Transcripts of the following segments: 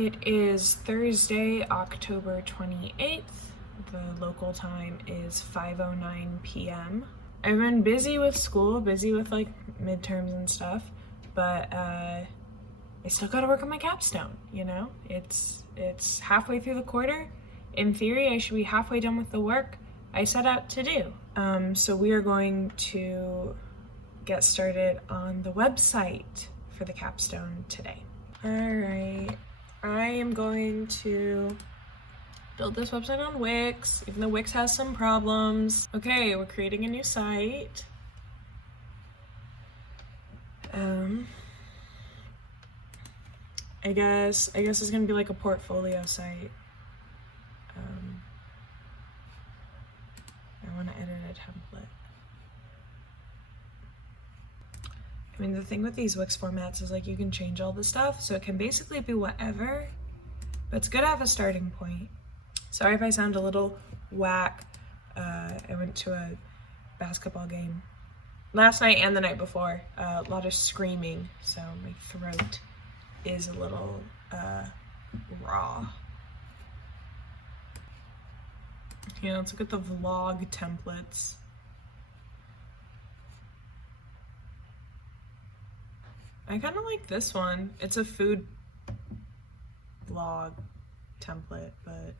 It is Thursday, October 28th. The local time is 5:09 p.m. I've been busy with school, busy with like midterms and stuff, but I still gotta work on my capstone, you know? It's halfway through the quarter. In theory, I should be halfway done with the work I set out to do. So we are going to get started on the website for the capstone today. All right, I am going to build this website on Wix, even though Wix has some problems. Okay, we're creating a new site. I guess it's gonna be like a portfolio site. I want to edit a template. I mean, the thing with these Wix formats is like you can change all the stuff, so it can basically be whatever, but it's good to have a starting point. Sorry if I sound a little whack. I went to a basketball game last night and the night before. A lot of screaming, so my throat is a little raw. Yeah, let's look at the vlog templates. I kind of like this one. It's a food vlog template, but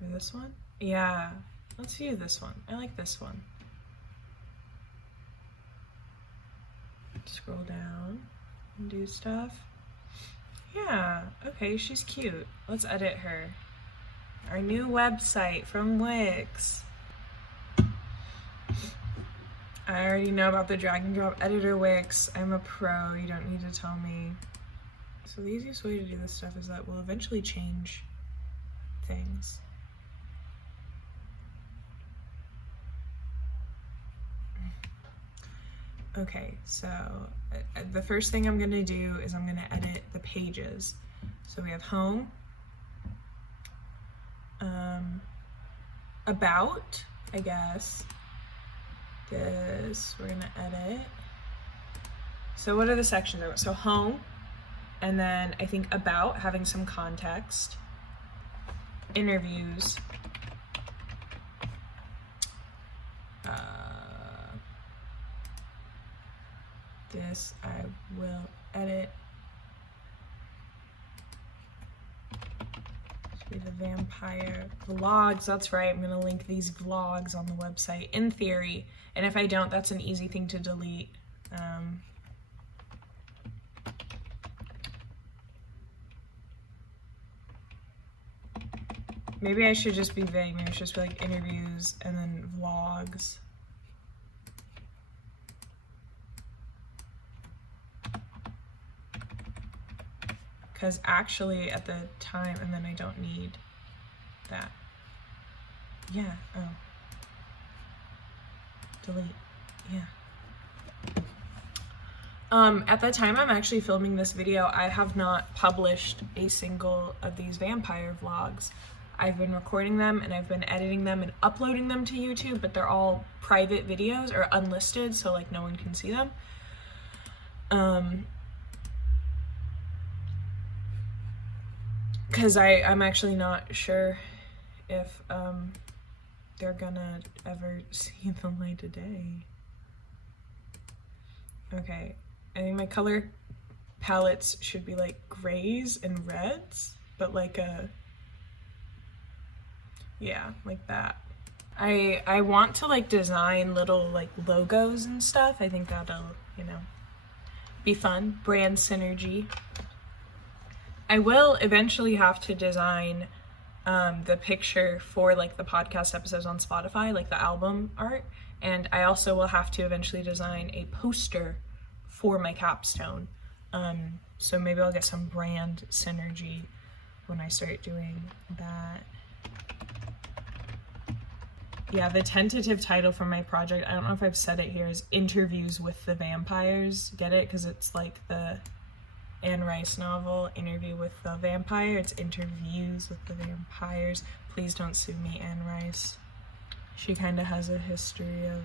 or this one? Yeah, let's view this one. I like this one. Scroll down and do stuff. Yeah, okay, she's cute. Let's edit her. Our new website from Wix. I already know about the drag and drop editor Wix. I'm a pro, you don't need to tell me. So the easiest way to do this stuff is that we'll eventually change things. Okay, so the first thing I'm gonna do is I'm gonna edit the pages. So we have home, about, I guess. This we're gonna edit. So what are the sections? So home, and then I think about, having some context, interviews, this I will edit. Should be the vampire vlogs. That's right, I'm gonna link these vlogs on the website in theory, and if I don't, that's an easy thing to delete. Maybe I should just be vague. Maybe I should just be like interviews and then vlogs. Because actually at the time, and then I don't need that. Yeah, oh. Delete, yeah. At the time I'm actually filming this video, I have not published a single of these vampire vlogs. I've been recording them and I've been editing them and uploading them to YouTube, but they're all private videos or unlisted, so like no one can see them. Because I'm actually not sure if they're gonna ever see the light of day. Okay, I think my color palettes should be like grays and reds, but like yeah, like that. I want to like design little like logos and stuff. I think that'll, you know, be fun. Brand synergy. I will eventually have to design the picture for like the podcast episodes on Spotify, like the album art, and I also will have to eventually design a poster for my capstone. So maybe I'll get some brand synergy when I start doing that. Yeah, the tentative title for my project, I don't know if I've said it here, is Interviews with the Vampires. Get it? Because it's like the Anne Rice novel, Interview with the Vampire. It's Interviews with the Vampires. Please don't sue me, Anne Rice. She kind of has a history of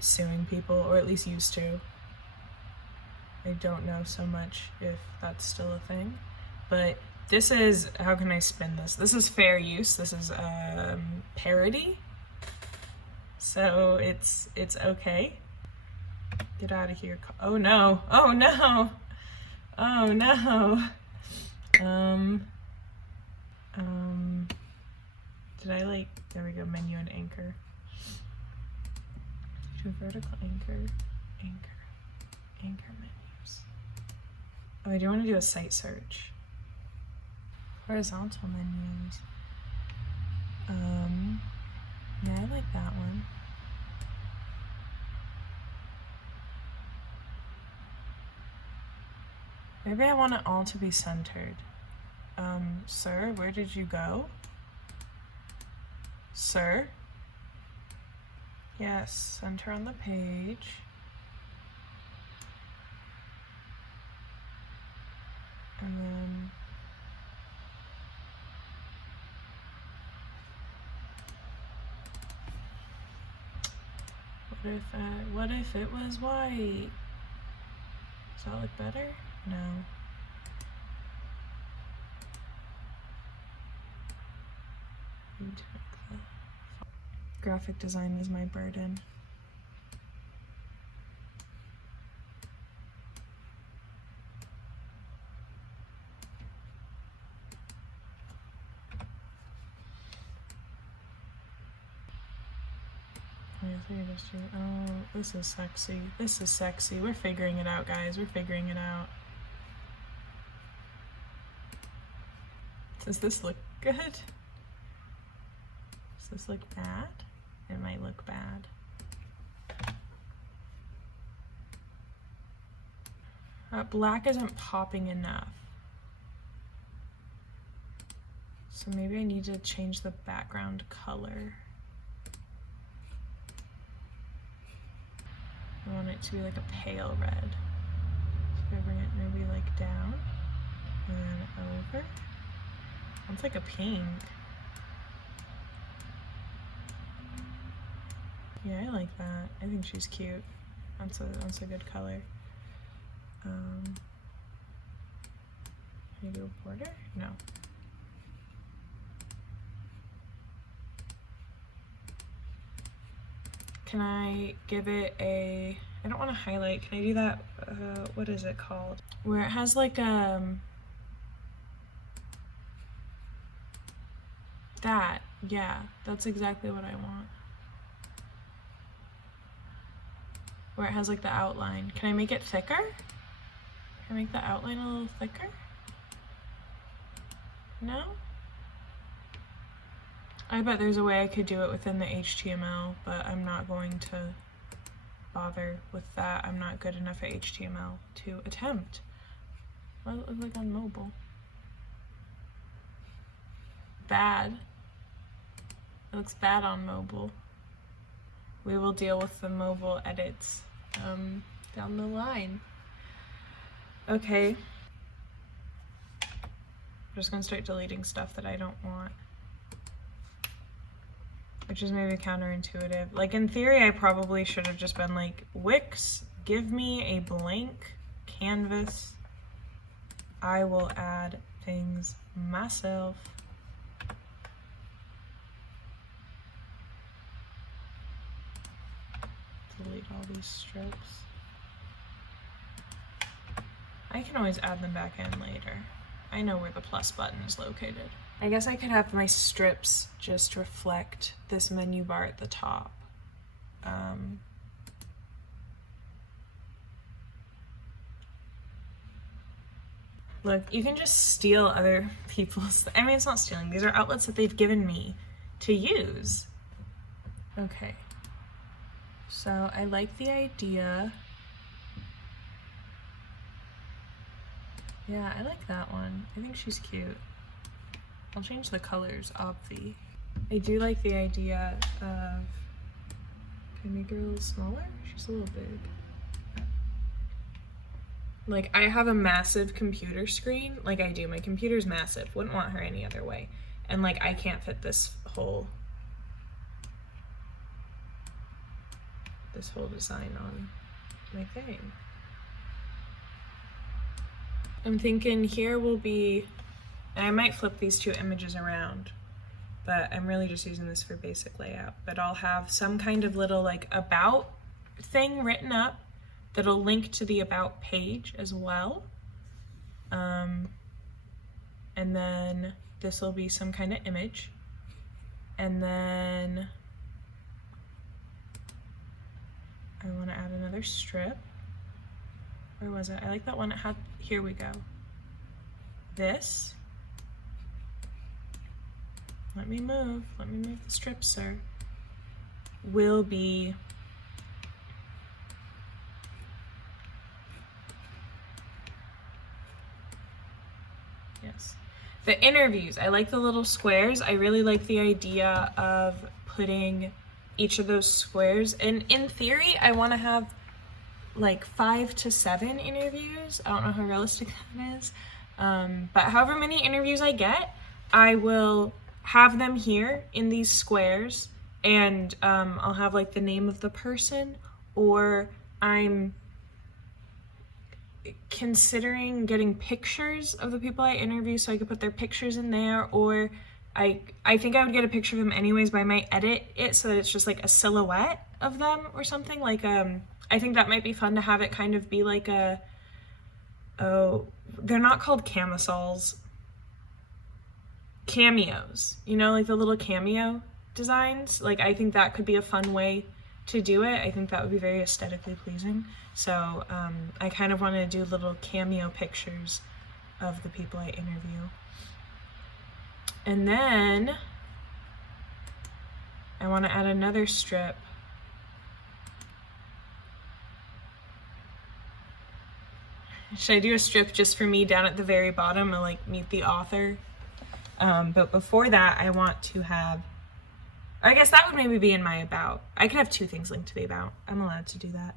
suing people, or at least used to. I don't know so much if that's still a thing, but this is, how can I spin this? This is fair use. This is parody. So it's okay. Get out of here. Oh no. Oh no. Oh no. Did I like, there we go, menu and anchor. To vertical anchor, anchor menus. Oh, I do want to do a site search. Horizontal menus. Yeah, I like that one. Maybe I want it all to be centered. Sir, where did you go? Sir? Yes, center on the page. And then what if it was white? Does that look better? No. Graphic design is my burden. Oh, this is sexy. This is sexy. We're figuring it out, guys. We're figuring it out. Does this look good? Does this look bad? It might look bad. Black isn't popping enough. So maybe I need to change the background color. I want it to be like a pale red. So I bring it maybe like down and then over. It's like a pink. Yeah, I like that. I think she's cute. That's a good color. Can you do a border? No. Can I give it a, I don't want to highlight. Can I do that? What is it called? Where it has like that. Yeah, that's exactly what I want. Where it has like the outline. Can I make it thicker? Can I make the outline a little thicker? No? I bet there's a way I could do it within the HTML, but I'm not going to bother with that. I'm not good enough at HTML to attempt. What does it look like on mobile? Bad. It looks bad on mobile. We will deal with the mobile edits down the line. Okay. I'm just gonna start deleting stuff that I don't want. Which is maybe counterintuitive. Like in theory, I probably should have just been like, Wix, give me a blank canvas. I will add things myself. Delete all these strips. I can always add them back in later. I know where the plus button is located. I guess I could have my strips just reflect this menu bar at the top. Look, you can just steal other people's, I mean, it's not stealing. These are outlets that they've given me to use. Okay. So I like the idea. Yeah, I like that one. I think she's cute. I'll change the colors, obvi. I do like the idea of, can I make her a little smaller? She's a little big. Like, I have a massive computer screen. Like, I do. My computer's massive. Wouldn't want her any other way. And, like, I can't fit this whole design on my thing. I'm thinking here will be, and I might flip these two images around, but I'm really just using this for basic layout. But I'll have some kind of little like about thing written up that'll link to the about page as well. And then this will be some kind of image. And then I want to add another strip. Where was it? I like that one it had, here we go. This, let me move the strip, sir, will be yes. The interviews, I like the little squares. I really like the idea of putting each of those squares, and in theory, I want to have like 5 to 7 interviews. I don't know how realistic that is, but however many interviews I get, I will have them here in these squares, and I'll have like the name of the person, or I'm considering getting pictures of the people I interview so I could put their pictures in there, or I think I would get a picture of them anyways, but I might edit it so that it's just like a silhouette of them or something. Like I think that might be fun to have it kind of be like a, oh, they're not called camisoles, cameos, you know, like the little cameo designs. Like I think that could be a fun way to do it. I think that would be very aesthetically pleasing. So I kind of want to do little cameo pictures of the people I interview. And then I want to add another strip. Should I do a strip just for me down at the very bottom and like meet the author? But before that, I want to have, I guess that would maybe be in my about. I could have 2 things linked to the about. I'm allowed to do that.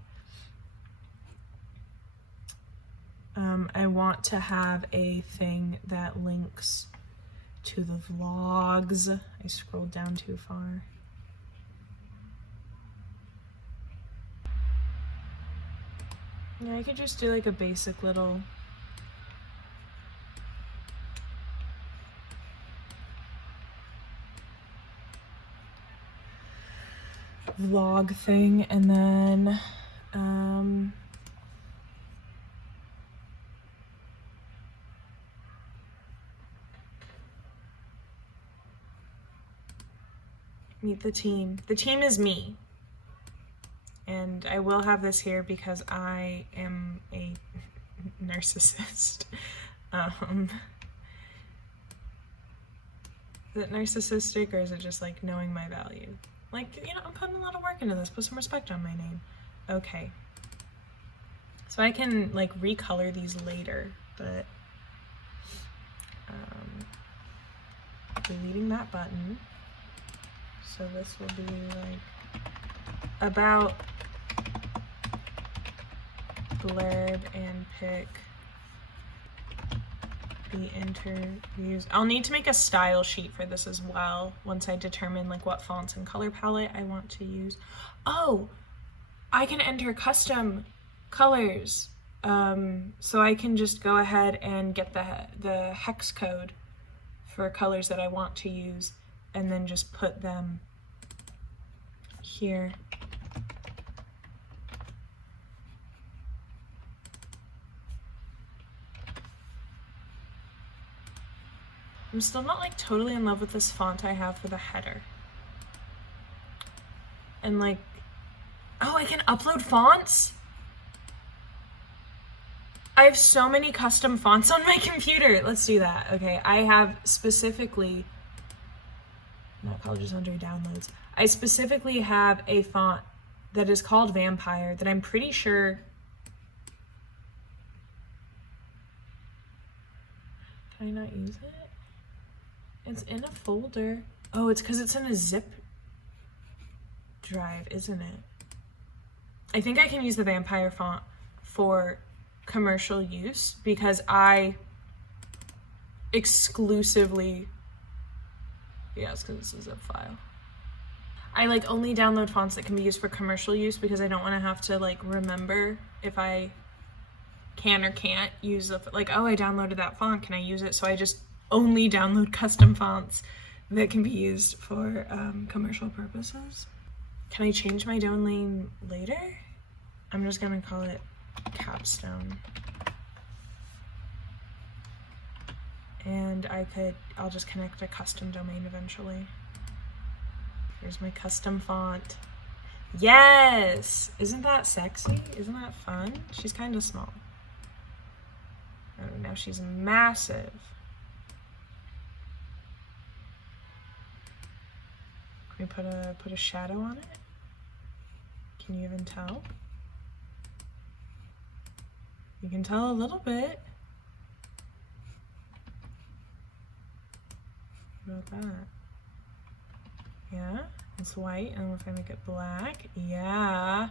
I want to have a thing that links to the vlogs. I scrolled down too far. Yeah, I could just do like a basic little vlog thing, and then meet the team. The team is me. And I will have this here because I am a narcissist. Is it narcissistic, or is it just like knowing my value? Like, you know, I'm putting a lot of work into this. Put some respect on my name. Okay. So I can like recolor these later, but deleting that button. So this will be like about, blurb, and pick the interviews. I'll need to make a style sheet for this as well once I determine like what fonts and color palette I want to use. Oh, I can enter custom colors. So I can just go ahead and get the hex code for colors that I want to use, and then just put them here. I'm still not like totally in love with this font I have for the header. And like, oh, I can upload fonts? I have so many custom fonts on my computer. Let's do that. Okay, I have specifically, not colleges under downloads. I specifically have a font that is called Vampire that I'm pretty sure. Can I not use it? It's in a folder. Oh, it's because it's in a zip drive, isn't it? I think I can use the Vampire font for commercial use because I exclusively, yeah, it's because it's a zip file. I like only download fonts that can be used for commercial use because I don't want to have to like remember if I can or can't use the, like, oh, I downloaded that font, can I use it? So I just only download custom fonts that can be used for commercial purposes. Can I change my domain name later? I'm just gonna call it Capstone. And I'll just connect a custom domain eventually. Here's my custom font. Yes! Isn't that sexy? Isn't that fun? She's kind of small. Oh, now she's massive. Can we put a shadow on it? Can you even tell? You can tell a little bit. What about that? Yeah, it's white, and if I make it black, yeah.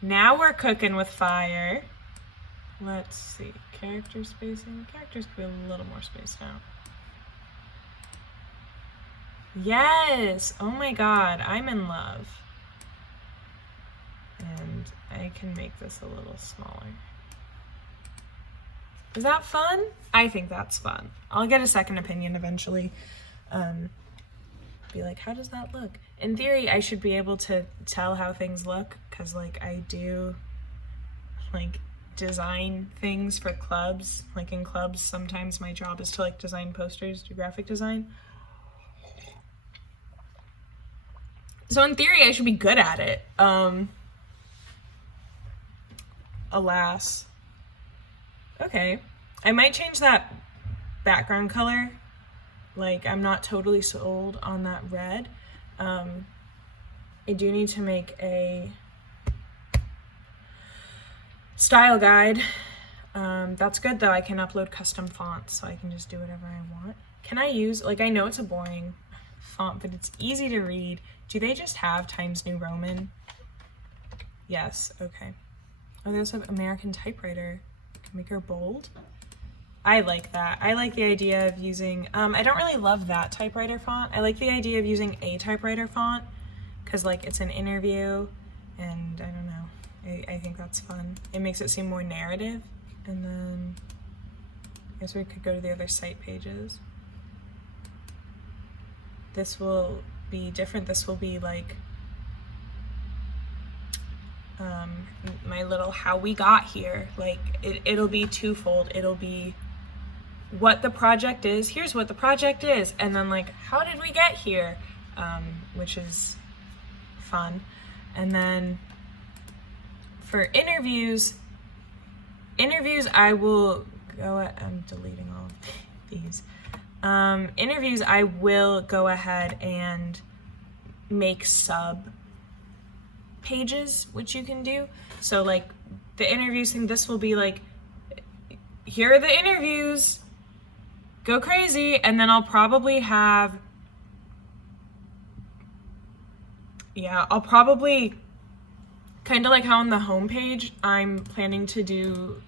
Now we're cooking with fire. Let's see, character spacing. Characters could be a little more spaced out. Yes, oh my God, I'm in love. And I can make this a little smaller. Is that fun? I think that's fun. I'll get a second opinion eventually. Be like, how does that look? In theory, I should be able to tell how things look, because like I do like design things for clubs. Like in clubs, sometimes my job is to like design posters, do graphic design. So in theory, I should be good at it. Alas. Okay, I might change that background color. Like, I'm not totally sold on that red. I do need to make a style guide. That's good though, I can upload custom fonts, so I can just do whatever I want. Can I use, like, I know it's a boring font, but it's easy to read. Do they just have Times New Roman? Yes, okay. Oh, they also have American typewriter. Can make her bold. I like that. I like the idea of using, I don't really love that typewriter font. I like the idea of using a typewriter font because like it's an interview and I don't know. I think that's fun. It makes it seem more narrative. And then I guess we could go to the other site pages. This will be different. This will be like my little how we got here. Like it'll be twofold. It'll be what the project is, here's what the project is, and then like how did we get here, which is fun. And then for interviews I will go at, I'm deleting all of these. Interviews I will go ahead and make sub pages, which you can do. So like the interviews thing, this will be like, here are the interviews, go crazy. And then I'll probably have, I'll probably kind of like how on the homepage I'm planning to do,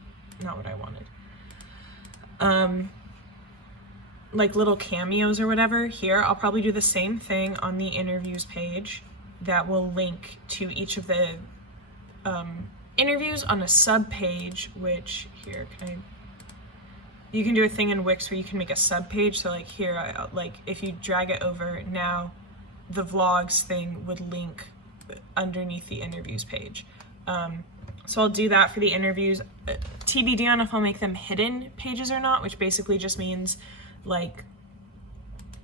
not what I wanted, like little cameos or whatever. Here I'll probably do the same thing on the interviews page that will link to each of the interviews on a sub page, which here, you can do a thing in Wix where you can make a sub page. So like here, like if you drag it over, now the vlogs thing would link underneath the interviews page. So I'll do that for the interviews. TBD on if I'll make them hidden pages or not, which basically just means like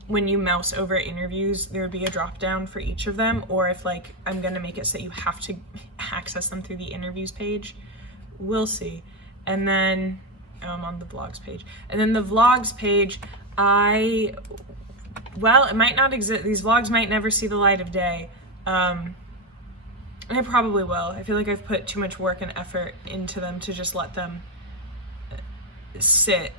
when you mouse over interviews, there would be a drop down for each of them, or if like I'm gonna make it so that you have to access them through the interviews page. We'll see. And then I'm on the vlogs page. And then the vlogs page, it might not exist. These vlogs might never see the light of day. And I probably will. I feel like I've put too much work and effort into them to just let them sit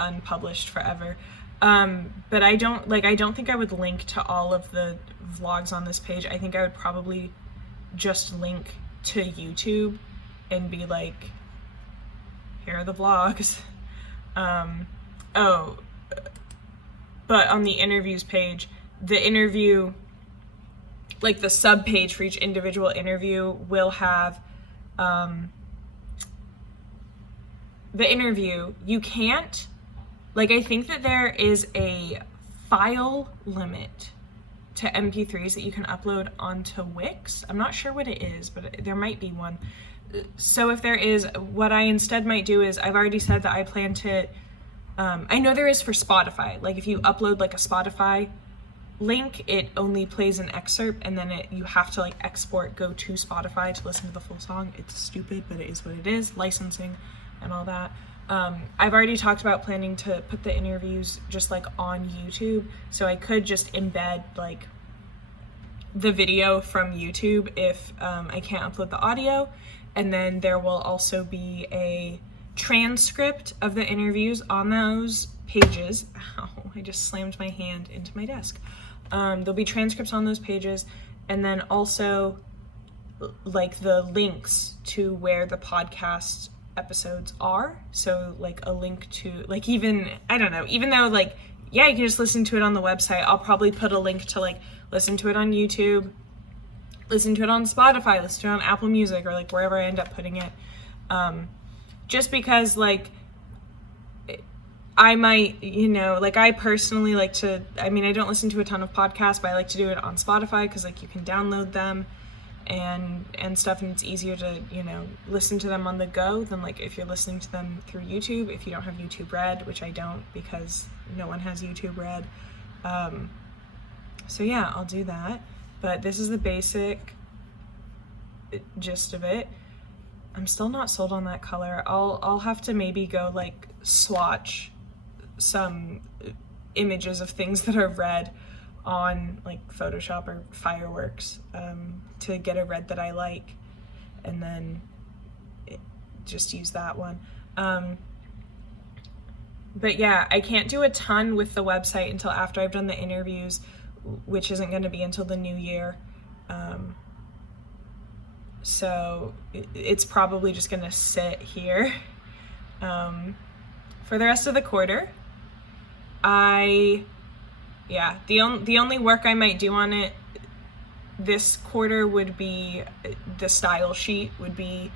unpublished forever. But I don't think I would link to all of the vlogs on this page. I think I would probably just link to YouTube and be like, here are the vlogs. But on the interviews page, the interview, like the sub page for each individual interview will have the interview, you can't, like, I think that there is a file limit to MP3s that you can upload onto Wix. I'm not sure what it is, but there might be one. So if there is, what I instead might do is, I've already said that I plan to, I know there is for Spotify. Like if you upload like a Spotify link, it only plays an excerpt, and then you have to like export, go to Spotify to listen to the full song. It's stupid, but it is what it is, licensing and all that. I've already talked about planning to put the interviews just like on YouTube, so I could just embed like the video from YouTube if I can't upload the audio, and then there will also be a transcript of the interviews on those pages. Ow, I just slammed my hand into my desk. There'll be transcripts on those pages, and then also like the links to where the podcast episodes are. So like a link to, like, even, I don't know, even though like, yeah, you can just listen to it on the website, I'll probably put a link to like listen to it on YouTube, listen to it on Spotify, listen to it on Apple Music, or like wherever I end up putting it. Just because like I might, you know, like I personally like to, I mean, I don't listen to a ton of podcasts, but I like to do it on Spotify because like you can download them and stuff, and it's easier to, you know, listen to them on the go than like if you're listening to them through YouTube, if you don't have YouTube Red, which I don't because no one has YouTube Red. So yeah, I'll do that, but this is the basic gist of it. I'm still not sold on that color. I'll have to maybe go like swatch some images of things that are red on like Photoshop or Fireworks to get a red that I like, and then just use that one. But yeah, I can't do a ton with the website until after I've done the interviews, which isn't going to be until the new year. So it's probably just going to sit here for the rest of the quarter. The only work I might do on it this quarter would be the style sheet, would be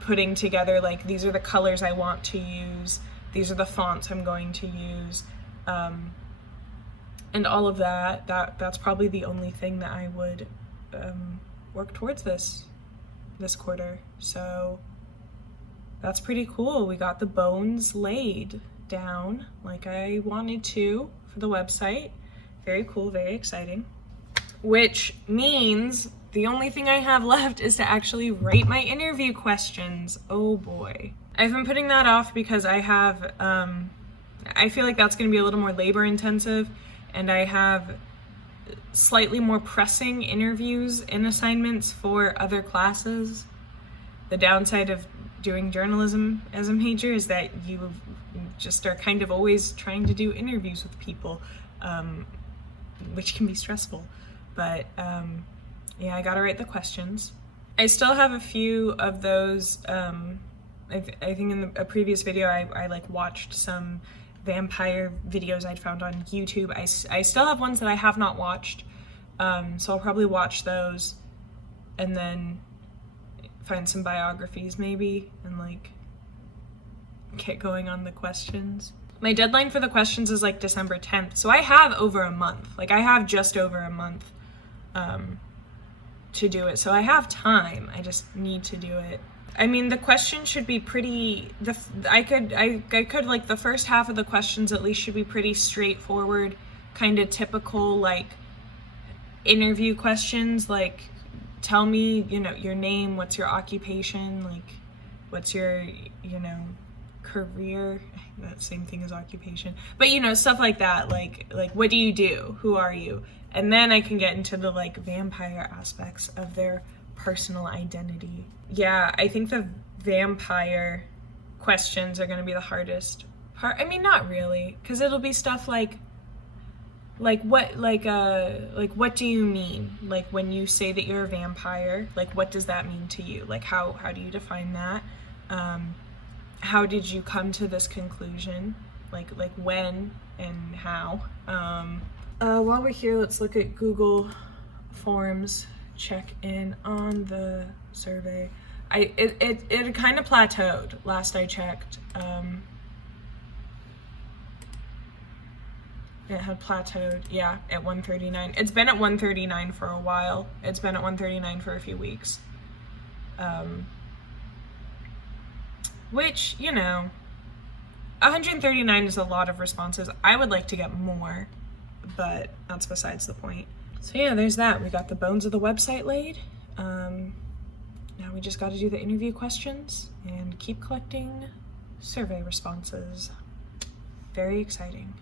putting together like, these are the colors I want to use, these are the fonts I'm going to use, and all of that. That's probably the only thing that I would work towards this quarter. So that's pretty cool. We got the bones laid down like I wanted to for the website. Very cool, very exciting. Which means the only thing I have left is to actually write my interview questions. Oh boy. I've been putting that off because I have, I feel like that's going to be a little more labor intensive, and I have slightly more pressing interviews and assignments for other classes. The downside of doing journalism as a major is that you just are kind of always trying to do interviews with people, which can be stressful. But yeah, I gotta write the questions. I still have a few of those. I think in a previous video I like watched some vampire videos I'd found on YouTube. I still have ones that I have not watched, so I'll probably watch those and then find some biographies maybe and like get going on the questions. My deadline for the questions is like December 10th, so I have over a month. Like I have just over a month to do it, so I have time. I just need to do it. I mean, the questions should be pretty, I could like the first half of the questions at least should be pretty straightforward, kind of typical like interview questions, like tell me, you know, your name, what's your occupation, like what's your, you know, career, that same thing as occupation, but you know, stuff like that, like what do you do, who are you, and then I can get into the like vampire aspects of their personal identity. Yeah, I think the vampire questions are going to be the hardest part. I mean, not really, because it'll be stuff like what do you mean, like when you say that you're a vampire, like what does that mean to you, like how do you define that, how did you come to this conclusion, like when and how. While we're here, let's look at Google Forms, check in on the survey. It kind of plateaued last I checked. It had plateaued, yeah, at 139. It's been at 139 for a while. It's been at 139 for a few weeks. Which, you know, 139 is a lot of responses. I would like to get more, but that's besides the point. So yeah, there's that. We got the bones of the website laid. Now we just got to do the interview questions and keep collecting survey responses. Very exciting.